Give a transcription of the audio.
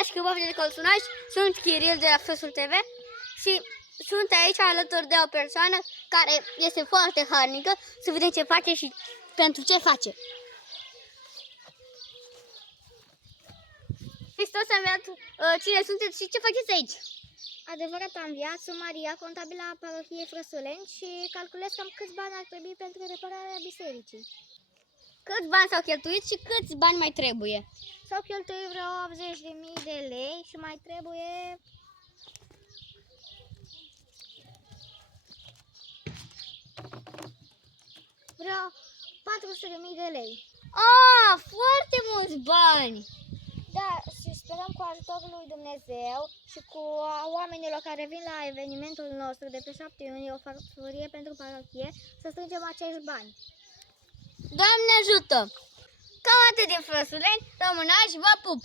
Bună și bine de Colțunaș, sunt Chiril de la Frusul TV și sunt aici alături de o persoană care este foarte harnică, să vedem ce face și pentru ce face. Hristos a înviat, cine sunteți și ce faceți aici? Adevărat am înviat, sunt Maria, contabilă a parohiei Frăsuleni și calculez cam câți bani ar trebui pentru repararea bisericii. Câți bani s-au cheltuit și câți bani mai trebuie? S-au cheltuit vreo 80.000 de lei și mai trebuie vreo 400.000 de lei. Ah, foarte mulți bani! Da, și sperăm cu ajutorul lui Dumnezeu și cu oamenilor care vin la evenimentul nostru de pe 7 iunie, o farfurie pentru parohie, să strângem acești bani. Doamne ajută! Cam atât din Frăsuleni, Românaș, vă pup!